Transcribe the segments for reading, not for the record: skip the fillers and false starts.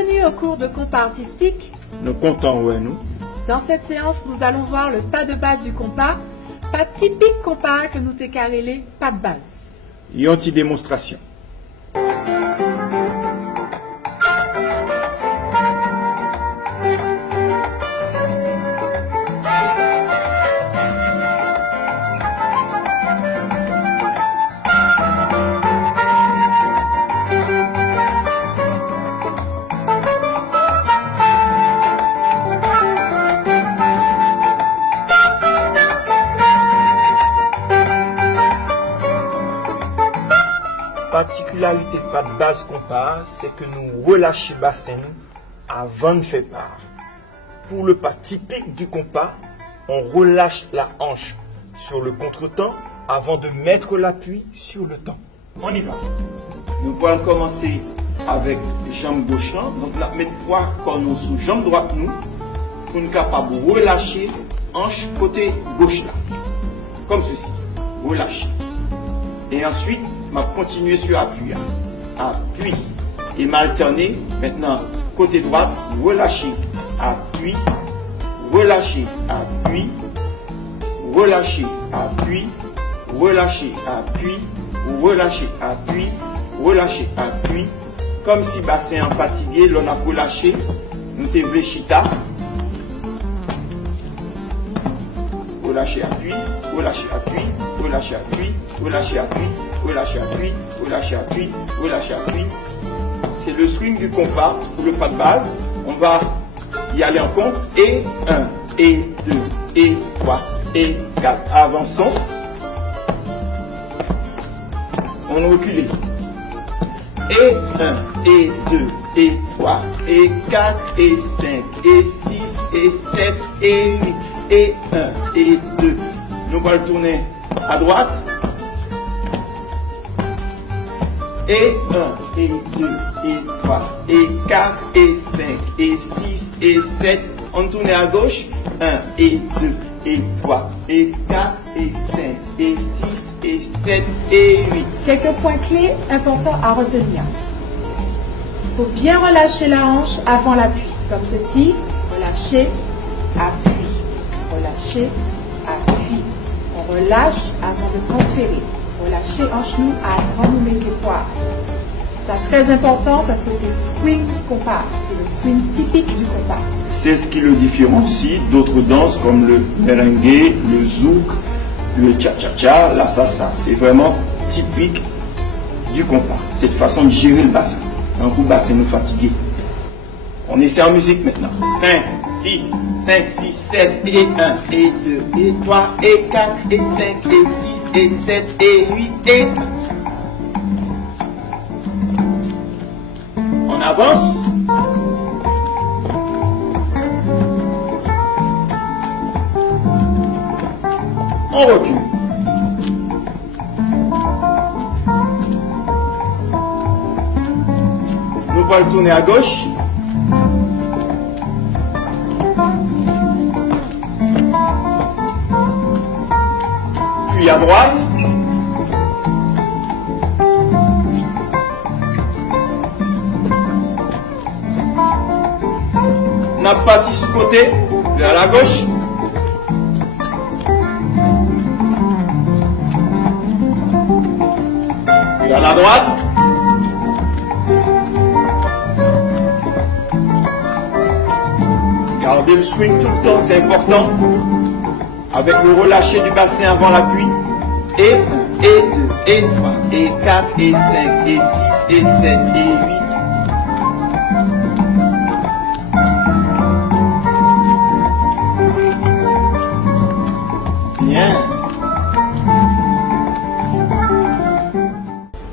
Bienvenue au cours de compas artistique. Nous comptons ouais, nous. Dans cette séance, nous allons voir le pas de base du compas, pas typique compas que nous t'ai carrélé, pas de base. Y a une démonstration. Particularité pas de base compas, c'est que nous relâchons le bassin avant de faire part. Pour le pas typique du compas, on relâche la hanche sur le contretemps avant de mettre l'appui sur le temps. On y va. Nous allons commencer avec jambe gauche. Donc là, mettre 3 cornes sous jambe droite nous pour nous capable de relâcher hanche côté gauche là. Comme ceci. Relâcher. Et ensuite, je vais continuer sur appui. Appui. Et m'alterner. Maintenant, côté droit, relâcher. Appui. Relâcher. Appui. Relâcher. Appui. Relâcher. Appui. Relâcher. Appui. Relâcher. Appui. Comme si bassin en fatigué, l'on a relâché. Nous te chita. Relâcher appui. Relâcher appui. Relâcher appui. Relâcher appui. Relâcher appui, relâcher appui, relâcher appui. C'est le swing du compas pour le pas de base. On va y aller en compte. Et 1, et 2, et 3, et 4. Avançons. On recule. Et 1, et 2, et 3, et 4, et 5, et 6, et 7, et 8. Et 1, et 2. Nous allons tourner à droite. Et 1, et 2, et 3, et 4, et 5, et 6, et 7. On tourne à gauche. 1, et 2, et 3, et 4, et 5, et 6, et 7, et 8. Quelques points clés importants à retenir. Il faut bien relâcher la hanche avant l'appui. Comme ceci. Relâcher, appui. Relâcher, appui. On relâche avant de transférer. Relâcher en genou avant de mettre les poids. C'est très important parce que c'est swing compas. C'est le swing typique du compas. C'est ce qui le différencie d'autres danses comme le merengue, le zouk, le cha-cha-cha, la salsa. C'est vraiment typique du compas. C'est une façon de gérer le bassin. Un coup bassin nous fatigué. On essaie en musique maintenant. 5, 6, 5, 6, 7, et 1, et 2, et 3, et 4, et 5, et 6, et 7, et 8, et 1. On avance. On recule. Nous allons tourner à gauche. Puis à droite. On a parti sous côté, vers la gauche. Puis à la droite. Gardez le swing tout le temps, c'est important. Avec le relâché du bassin avant l'appui. Et 1, et 2, et 3, et 4, et 5, et 6, et 7, et 8. Bien.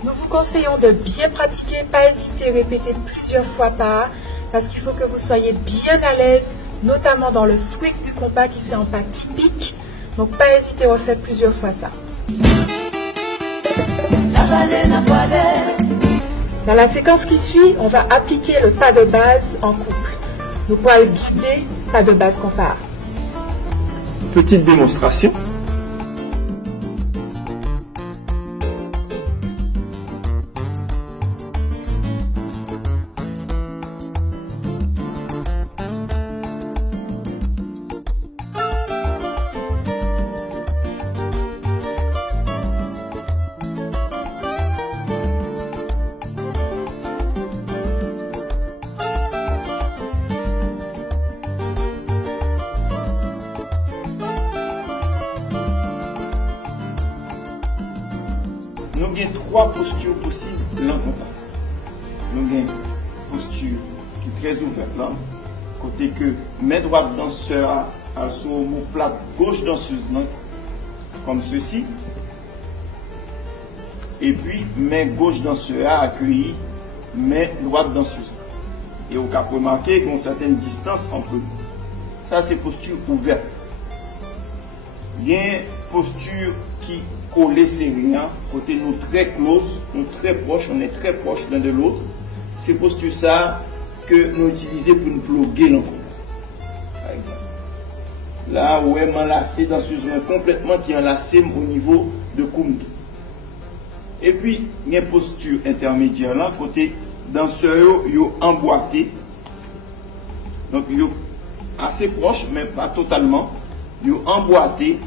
Nous vous conseillons de bien pratiquer, pas hésiter à répéter plusieurs fois par parce qu'il faut que vous soyez bien à l'aise, notamment dans le swing du compas qui c'est en pas typique. Donc pas hésiter à refaire plusieurs fois ça. Dans la séquence qui suit, on va appliquer le pas de base en couple. Nous pourrons guider pas de base compas. Petite démonstration. nous avons trois postures possibles dans le compas. Nous avons une posture qui est très ouverte là, côté que main droite danseur a sur omoplate gauche danseuse là, comme ceci. Et puis main gauche danseur a accueilli main droite danseuse. Et on peut remarquer qu'il y a une certaine distance entre eux. Ça, c'est posture ouverte. Il y a une posture qui colle serrée, côté nous très close, nous très proches, on est très proches l'un de l'autre. C'est posture ça que nous utilisons pour nous ploguer dans le compas. Par exemple. Là où est enlacé danseusement complètement, qui est enlacé au niveau de Koumdou. Et puis, il y a une posture intermédiaire là, côté danseur, ils sont emboîtés. Donc, ils sont assez proches, mais pas totalement. Ils sont emboîtés.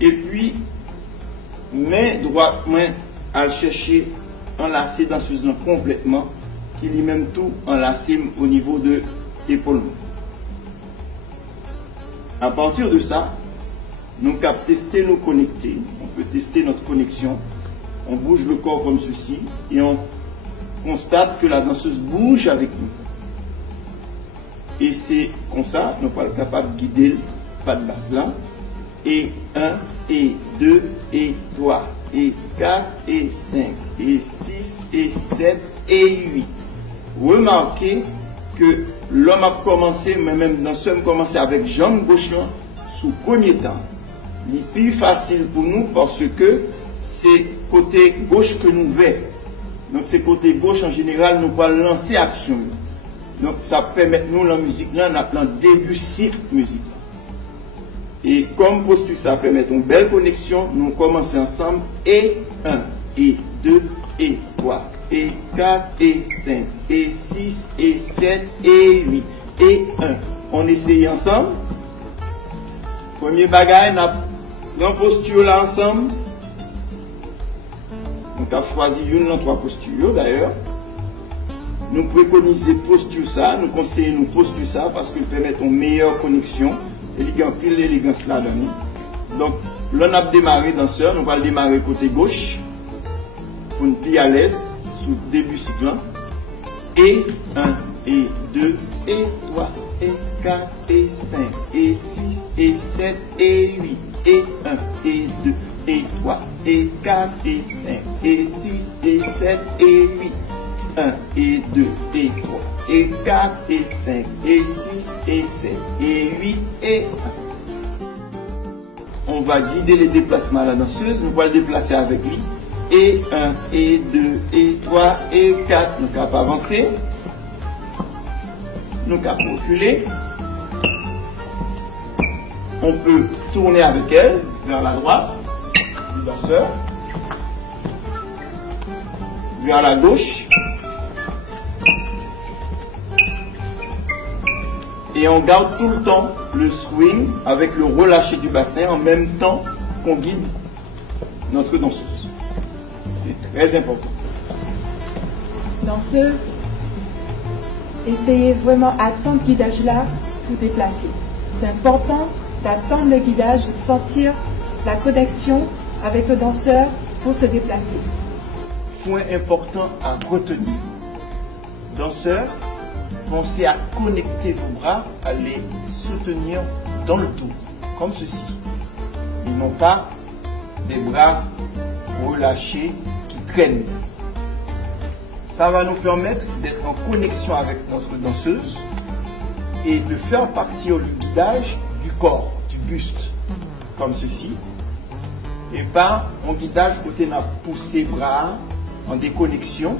Et puis, main droite, main à chercher enlacé danseusement complètement, qui est même tout enlacé au niveau de l'épaule. À partir de ça, nous pouvons tester nous connecter. On peut tester notre connexion. On bouge le corps comme ceci et on constate que la danseuse bouge avec nous. Et c'est comme ça, nous sommes capables de guider le pas de base là. Et 1, et 2, et 3, et 4, et 5, et 6, et 7, et 8. Remarquez que l'homme a commencé, mais même danseur a commencé avec jambe gauche sous premier temps. C'est plus facile pour nous parce que c'est côté gauche que nous verrons. Donc c'est côté gauche en général, nous allons lancer action. Donc ça permet nous la musique là, on a un début cycle musique. Et comme posture ça permet une belle connexion, nous commençons ensemble et 1, et 2, et 3, et 4, et 5, et 6, et 7, et 8, et 1. On essaye ensemble. Premier bagage, nous avons posture là ensemble. Donc, on a choisi une dans trois postures d'ailleurs. Nous préconisons posture ça, nous conseillons posture ça parce qu'il permet une meilleure connexion. Et il y a un pile d'élégance là-dedans. Donc, là, on a démarré danseur, nous allons démarrer côté gauche pour une plie à l'aise sous début cycle. Et 1, et 2, et 3, et 4, et 5, et 6, et 7, et 8, et 1, et 2, et 3, et 4, et 5, et 6, et 7, et 8, 1, et 2, et 3, et 4, et 5, et 6, et 7, et 8, et 1. On va guider les déplacements à la danseuse, nous allons le déplacer avec lui. Et 1, et 2, et 3, et 4, nous allons avancer. Nous allons reculer. On peut tourner avec elle vers la droite du danseur, vers la gauche, et on garde tout le temps le swing avec le relâché du bassin en même temps qu'on guide notre danseuse. C'est très important. Danseuse, essayez vraiment d'attendre le guidage là pour déplacer. C'est important d'attendre le guidage, de sentir la connexion avec le danseur pour se déplacer. Point important à retenir. Danseur, pensez à connecter vos bras, à les soutenir dans le dos, comme ceci. Ils n'ont pas des bras relâchés qui traînent. Ça va nous permettre d'être en connexion avec notre danseuse et de faire partir le guidage du corps, du buste, comme ceci. Et pas un guidage côté n'a poussé bras en déconnexion,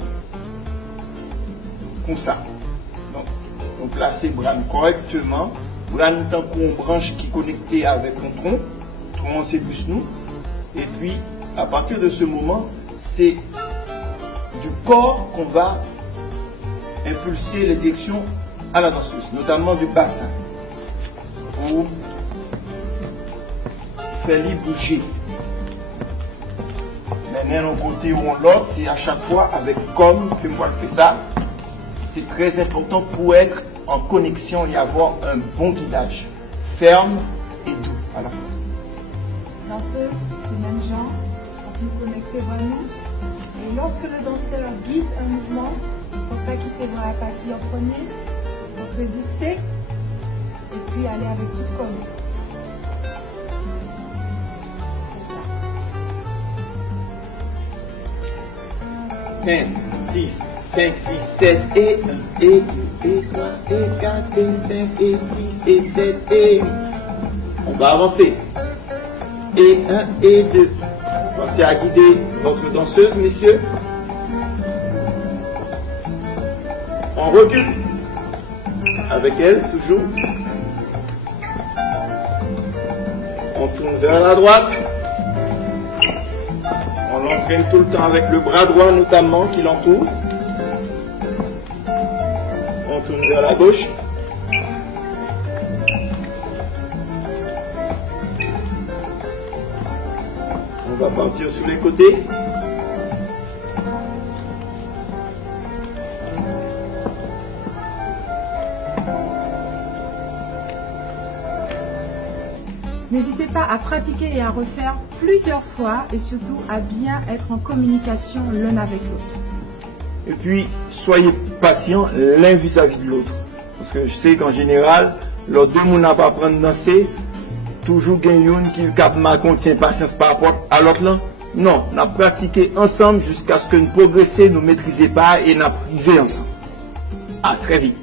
comme ça. Donc, on place les bras correctement. Bras nous tant qu'on branche qui est connecté avec le tronc, tronc c'est plus nous. Et puis, à partir de ce moment, c'est du corps qu'on va impulser les directions à la danseuse, notamment du bassin, pour faire les bouger. Maintenant, d'un côté ou de l'autre, c'est à chaque fois avec comme que moi je fais ça. C'est très important pour être en connexion et avoir un bon guidage, ferme et doux à la fois. Danseuse, c'est le même genre, quand vous connectez vraiment. Et lorsque le danseur guide un mouvement, il ne faut pas quitter le bras aplati en premier, il faut résister et puis aller avec toute colonne. 5, 6, 5, 6, 7 et 1 et 2 et 3 et 4 et 5 et 6 et 7 et 8. On va avancer. Et 1 et 2. Pensez à guider votre danseuse, messieurs. On recule. Avec elle, toujours. On tourne vers la droite. On l'entraîne tout le temps avec le bras droit notamment qui l'entoure. On tourne vers la gauche. On va partir sur les côtés. N'hésitez pas à pratiquer et à refaire plusieurs fois et surtout à bien être en communication l'un avec l'autre. Et puis, soyez patient l'un vis-à-vis de l'autre. Parce que je sais qu'en général, lors deux personnes n'ont pas apprendre à danser, toujours il y a une qui contient patience par rapport à l'autre là. Non, on a pratiqué ensemble jusqu'à ce que nous progressions, nous maîtrisions pas et nous arrivions ensemble. À très vite.